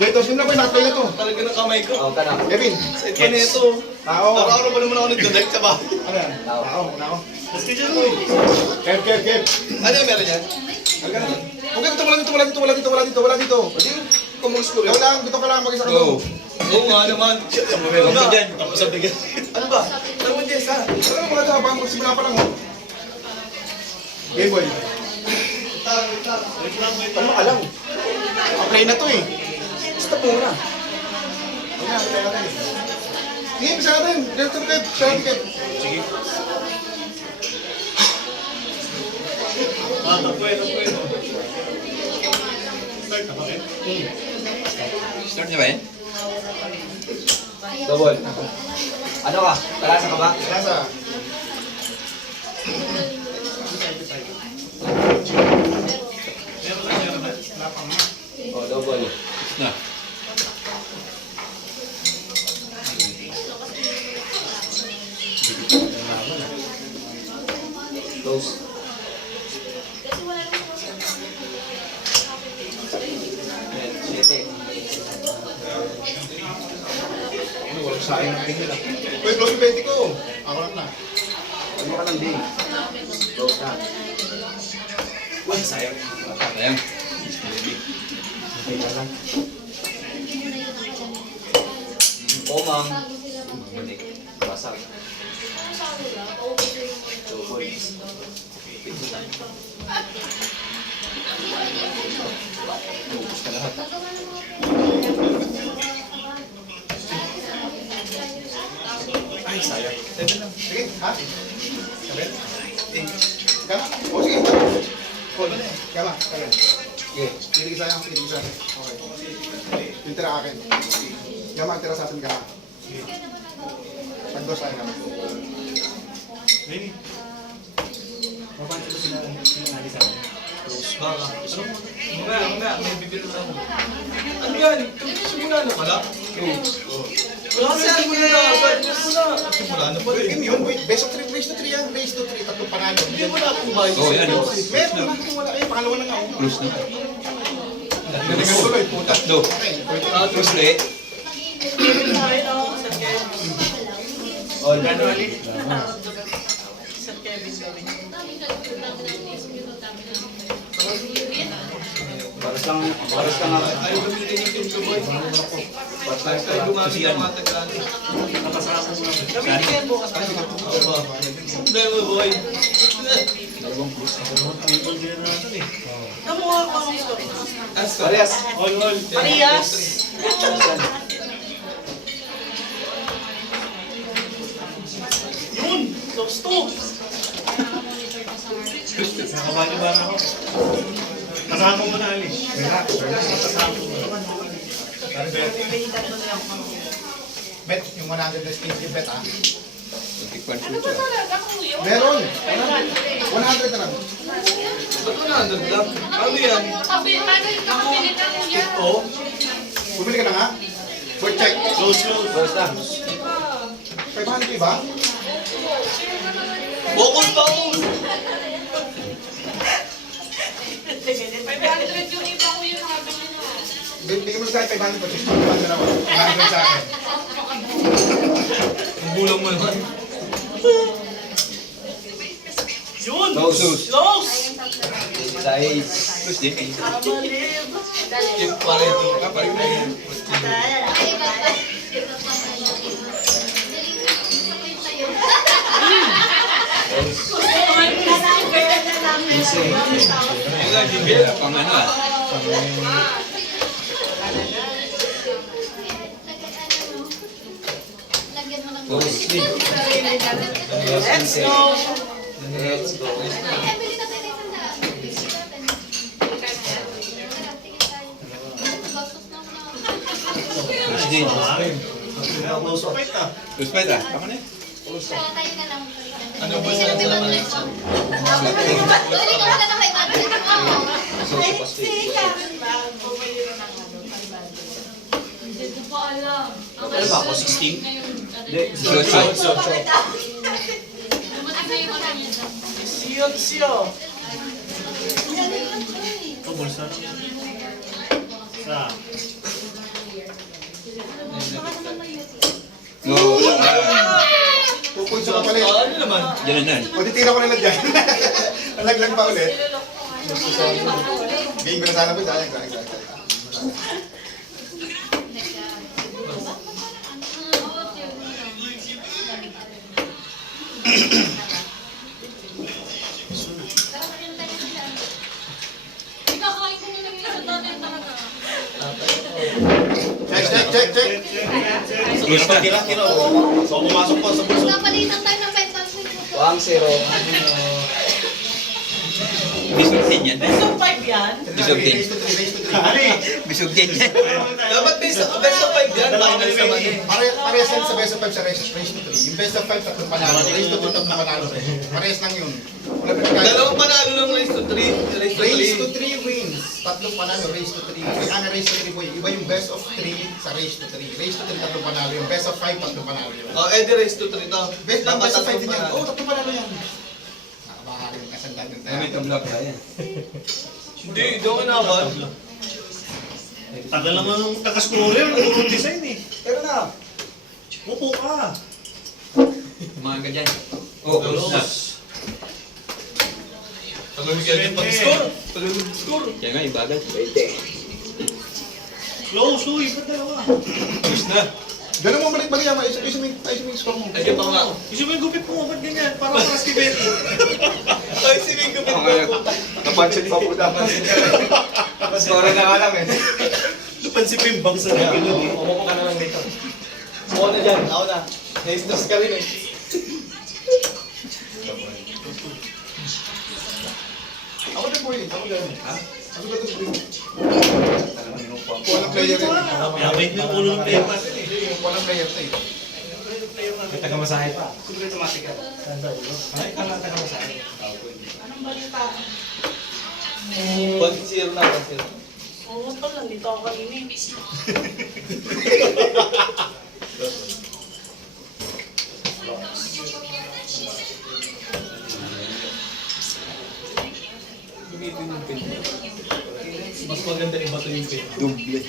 Dito, simula ko yung nakatay na to. Talaga ng kamay ko. Oo, ka na. Kevin. Sa ito na ito. Tao. Araw-araw ba naman ako nag-direct sa bahay? Ano yan? Tao. Tao. Mas ka dyan mo. Kev. Ano yung meron yan? Halika na. Okay, dito, wala dito. Pwede kumus ko Ikaw lang, dito ka lang mag-isa ka doon. Oo nga naman. Meron ka dyan. Tapos sabi ka. Ano ba? Ano mo Jess ha? Ano mga ito, habang magsimula pa lang ho. Game boy. Ano alam? Play na to eh. Stop muna. Sige, play natin eh. Sige, bisa natin. Dito, Kev. Siya natin, Kev. Sige. Start niya ba yun? Double. Ano ka? Talasa ka ba? Nasa. Oh, double. Na. Close. Siyete. Ano, walang sayang na tingin lang. Uy, close yung 20 ko. Ako lang na. Ano ka lang din? Close na. Uy, sayang. Sayang. Oh, ma'am. Balik. Basag. Double. Ubus ka lahat. Ay, sayang. Seven lang. Sige, ha? Sabi? Kama? O sige. Hold. Kama, kaya. Okay. Pilig isa lang, pilig isa. Okay. Yung tira akin. Kama, ang tira sa atin kama. Pag-dos tayo kama. Ready? Papansin ko sinali sa akin. Baka. Ano? Mga, may bibiro na ako. Ano yan? Simula na pala? Wala ka simula na. Simula na pala Game yun, wait. Best of 3, race to 3 yan. Race to 3, tatlong panalo. Hindi mo na akong bahay. Oh, yan. Meron na kung wala. Eh, pangalawa na nga. Oh. Close na. Galingan tuloy, puta. Tatlo. Okay, pwede. Close ulit. Oh, gano'n ulit? Paras lang ako. Ayaw gamitin yung team ko, boy. Tayo gumamit ng mga tagrani. Napasarap ko muna. Gamitin yan bukas pa. Hindi mo, boy. Table din natin eh. Namuha ko ang gusto. Ask Parehas. All. Parehas. Yun! Close to! Nakabali-bali ako. Pasahan mo muna, Ali. Pasahan mo muna. Bet, yung 100 na spin yung bet ha. Tikpan Ano ba future. talaga kuya? Meron. 100 na lang. Ba't mo na-under lang? Ano yan? Paano yung nakapili na kuya? Oo. Bumili ka na nga. Word check. Close. Close na. 500 ba? Bokol pa ako! 500 yung iba kuya nakabili na. Bigyan mo sa akin 500 ba? 600 na lang. 100 sa akin. Ang gulang mo naman. Yun! Close. Close! Size. Close din. Mamalib! Yung pareto. Pareto na yan. Wala, Jimmy. Pang ano ah. Close din. Let's go! Let's go. Close din. Close up. Close pa ito ah. Tama na eh. Ano ba sa salamat? Hindi ko pa alam. Ano ba ako? 16? Hindi. Dumating na yung mga niya. Siyo! Ito, bulsa. Sa. No. 2 points ka pala. Ano naman? Ganun na. O, titira ko na lang dyan. Nalaglag pa ulit. Game ko na sana po. Sayang. Ikakain ko na lang yung sa tatay talaga. Check. Tira pa, tira. So, pumasok po sa bulso. Napalitan tayo ng penalty. 1-0. Bisog din yan. Best of 5 yan. Bisog din. Race to 3. Ali! Bisog din yan. Dapat best of 5 yan. Finals naman eh. Parehas lang sa best of 5 sa race to 3. Yung best of 5 tatlong panalo. Race to 2 tatlong panalo. Parehas lang yun. Wala pa nagkaya. Dalawang panalo ng race to 3. Race to 3 wins. Tatlong panalo, race to 3. Ang race to 3 po yun. Iba yung best of 3 sa race to 3. Race to 3 tatlong panalo. Yung best of 5 tatlong panalo yun. Oh, Eddie race to 3 to. Best of 5 din yan. panalo. Oo, tatlong panalo yan. Nakabahari yung kasandaan ng tayo. Hindi, doon ka naban. Tagal naman ng taga-scorer, puro design eh. Pero na. Upo ka. Umaga dyan. Oh, close na. Tagal mo kaya pag-score. Tagal mo score. Kaya nga, ibagal. Close, uy, ba't dalawa? Close na. Ganun mo balik-balik yan. Ayusin mo yung score mo. Ay, pa nga. Isip mo yung gupit mo, ba't ganyan? Parang para si Betty. Ay, si Mingo Napansin pa po dapat. Score na nga lang eh. Napansin ko yung bangsa na gano'n eh. Umupo ka na lang dito. Ako na dyan. Ako na. Na-stress ka rin eh. Ako din po yun. Ako din. Ha? Ako din po yun. Walang player yun. Yabait mo yung ulo ng player natin eh. Walang player to eh. May taga-masahe pa. Siguro automatic ka. Ay, ikaw lang taga-masahe. Anong balita? 1-0 na. 1-0. Oo, tol, nandito ako kanina eh. Gamitin yung pin. Mas maganda iba to yung pin. Double.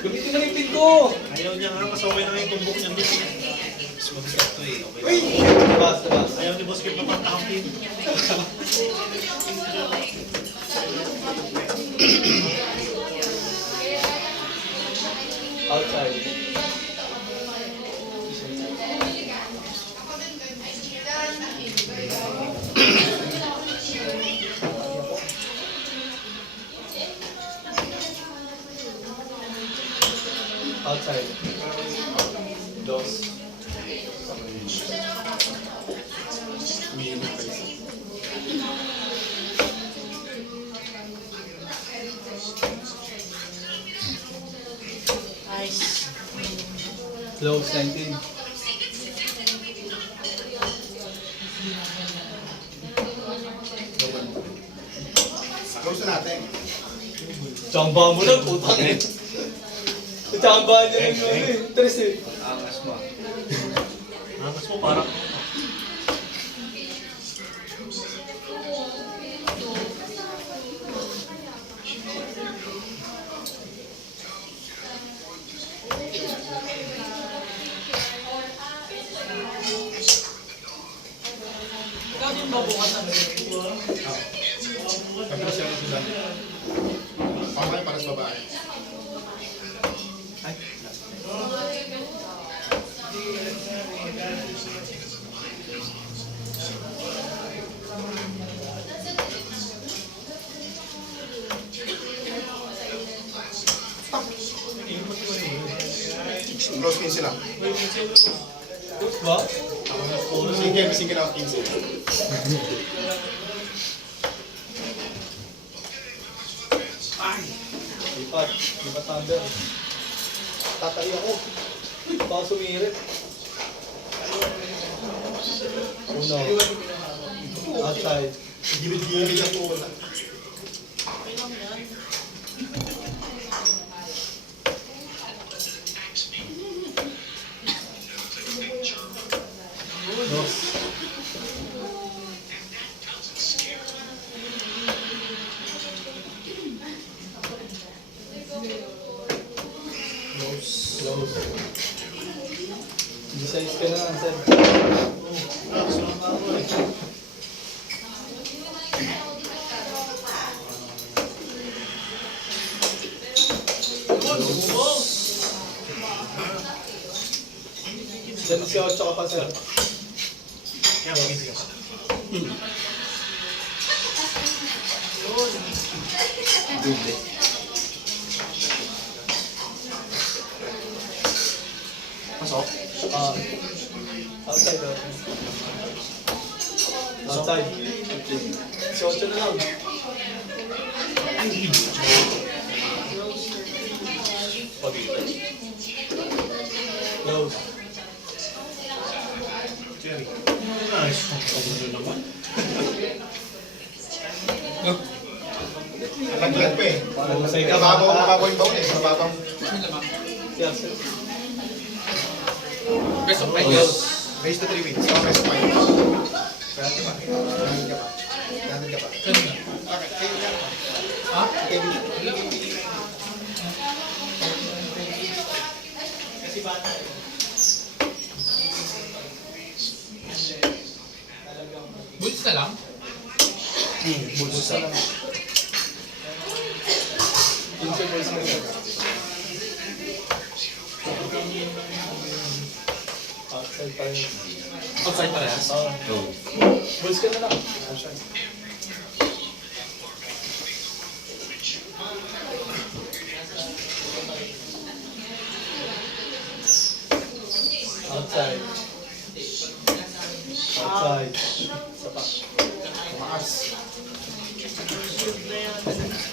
Gamitin na yung pin ko! Ayaw niya nga, mas okay na nga yung tumbok niya dito. Mas mabigat to eh. Okay. Uy! Basta. Ayaw ni Boss Kip na pang-tampin. Outside. Outside. Dos. Nice. Close 19. Close na natin. Tsamba mo lang, putang eh. Tsamba niya yung ano eh. Tres eh. Angas mo. Mas mo parang... Ikaw din ba bukas ang Pagkala siya sila. Pamay para sa babae. Close 15 lang. Close ba? Single out 15. Lipat. Lipat thunder. Tatay ako. Baka sumirit. Uno. Outside. Gilid-gilid ang po wala. Okay lang yan. Dos. Close. Besides ka na, sir. Sir, si 8 ka pa, sir. Kaya magising ka. Double. Pasok. Outside, outside. Si 8 na lang. Close. Jerry. Nice. Pagod naman. Laglag pa eh. Husay ka. Mababaw yung baon eh. Mababaw. Sir, sir. Best of Close. Raise to 3 wins. Okay, so fine. Kaya ka pa. Kaya ka pa. Kaya ka pa. Ha? Bulls na lang? Bulls na lang. Bulls na lang. Outside pa rin. Outside parehas? Oo. Bulls ka na lang. Outside. Outside. Outside. Isa pa. Tumaas.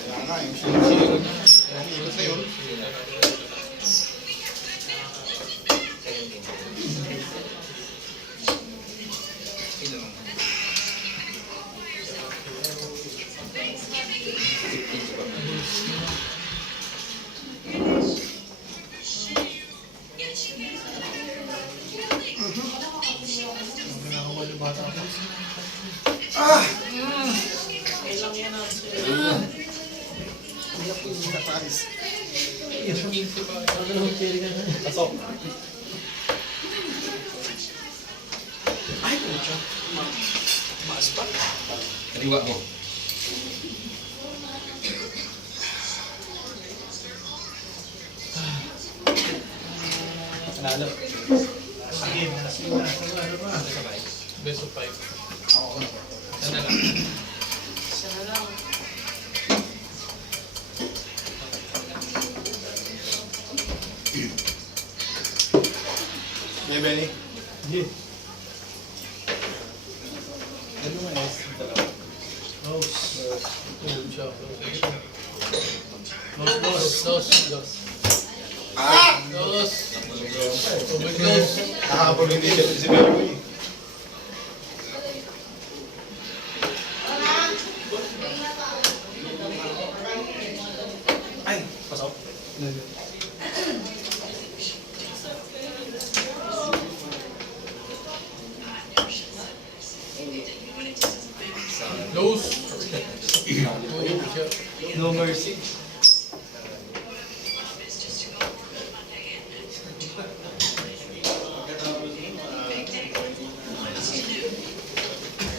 Kaya nga eh. Yan, ikot na yun. Kailang yan ang sir. Surprise. Pasok. Kaliwa mo. Nanalo. Sige, sige na. Ano ba? Best of 5. Ako na. Sana lang. Isa na lang. May Benny. Sige. Ano mo na dalawa? Close. Dos. Ah! Dos. Nakakapag hindi siya si Benny. Ay! Pasok. Close. No mercy.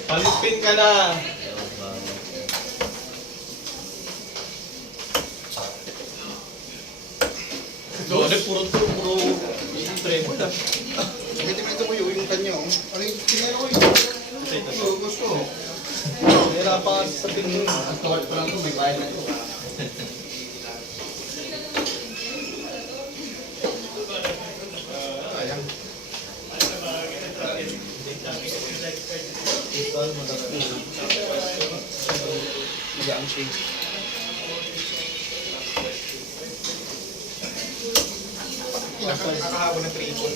Palipin ka na. Dole, puro treble ah. Pwede mo ito mo yung kanya oh. Ano yung tingnan ko yun? Gusto. Nahirapan kasi sa tingin. Ang tawad pa lang ito, may bayad na ito. Sayang. Mag-aang change. Nakakahabol ng triple.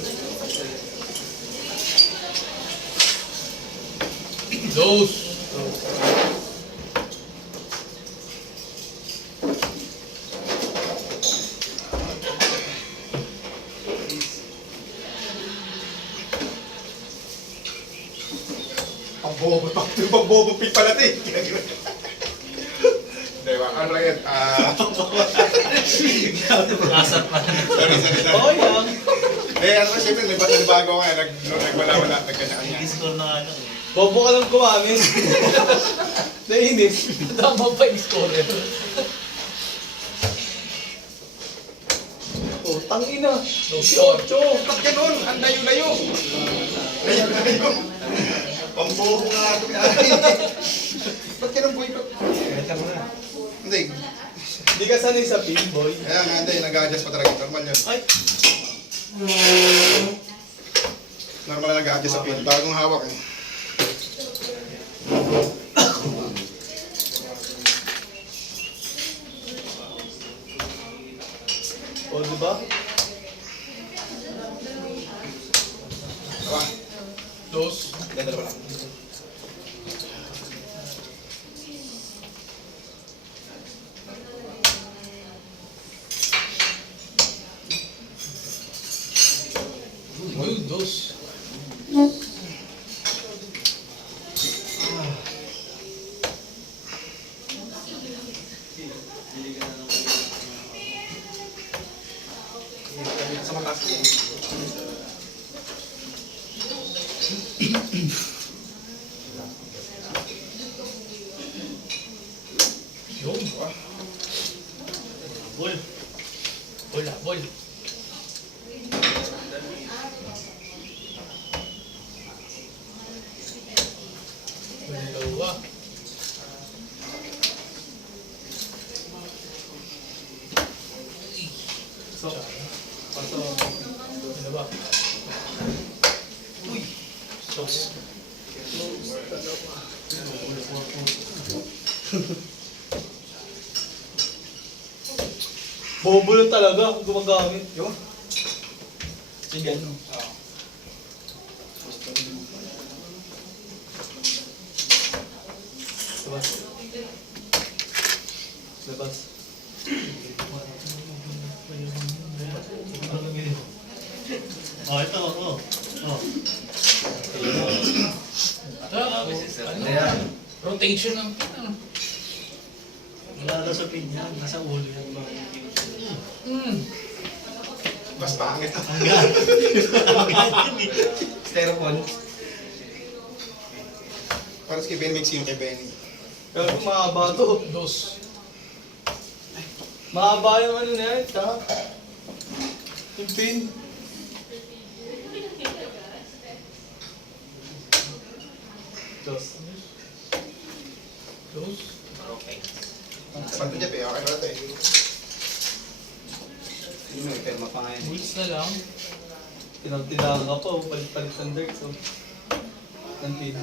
Dos. Pang-bobo pick pala ito eh. Diba? Ano lang yan? Lasat pa na. Sorry. Oh, yan. Eh, ano ba, siyempre, may bago nga, nagwala-wala, nagkanya-kanya. I-score na ano. Bobo ka lang kumamin. Nainis. Tama pa yung scorer. Oh, tangina. 18. Ba't ganun? Ang layo-layo. Layo-layo. Pambobo nga ito. Ba't ganun, boy? Benta mo na. Hindi. Hindi ka sanay sa pin, boy. Kaya nga, hindi. Nag-adjust pa talaga. Normal yun. Ay, Normal na nag-adjust sa pin. Bagong hawak eh. o diba? Tara. Dos. Dala ba lang? Uy, dos. Sa mataas ko. Yung. Ball. Bola, bol. Dalawa. So, pato. Dalawa. Uy. Sos. Bobo lang talaga kung gumagamit. Yun. Sige. Labas. Labas. Oh, ito, oh. Oh. Ano yan? Rotation ng ano? Wala na sa pin yan. Nasa ulo yan. Mas pangit. Hanggang. Hanggang yun eh. Styrofoam. Parang kay Ben Mix yung kay Benny. Pero mahaba to. Dos. Mahaba yung ano na yan, ta? Yung pin. Dos. Dos. Sapat mo dyan, okay na ito eh. Hindi mo ipirma pa ngayon. Bulls na lang. Tinang-tinang ka pa, palit-palit ng dirt. So, ng pin.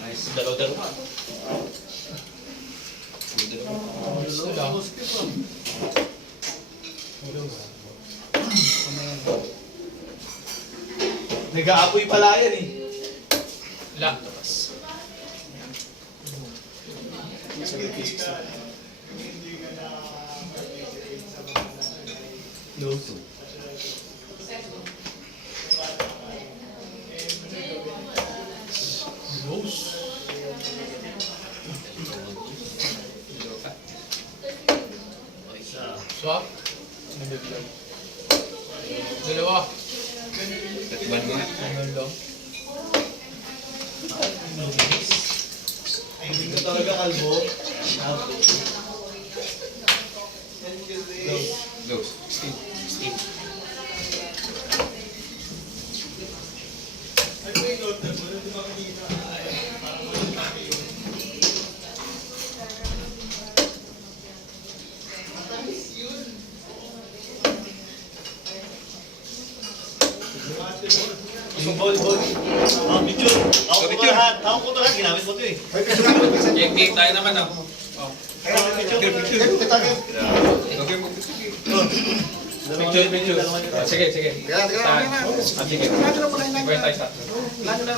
Nice. Dalawa-dalawa. Bulls na lang. Nag-aapoy pala yan eh. La. Tapos. No. Dos. Swap. Dalawa. Tatban mo nga. Ano lang? Hindi ka talaga kalbo. No. Dos. Yung ball. Oh, picture. Tawag ko Picture. lahat. Tawag ko lahat. Ginamit mo ito eh. May picture nga, may picture. Game tayo naman ah. Kaya may picture. Kita kayo. Okay mo po. Sige. Picture. Sige. Kaya, Sige. Lalo na pala yung Pwede tayo sa. Lalo na.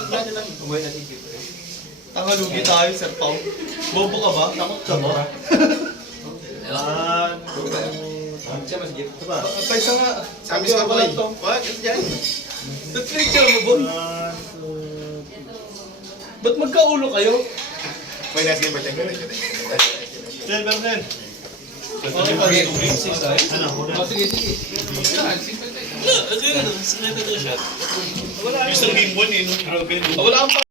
Tangalugi tayo, Sir Pao. Bobo ka ba? Takot ka ba? Siya mas git. Ito ba? Paisa nga. Sabi sa Wala boy. to. Wag, ito dyan. Ba't picture mo, boy? Ba't magkaulo kayo? May nice game ba? Thank you. Silver din. Okay, pag 6 ay. Ano? Oh, sige. Simple tayo. Mr. Game 1 eh, no? Grabe, no? Wala kang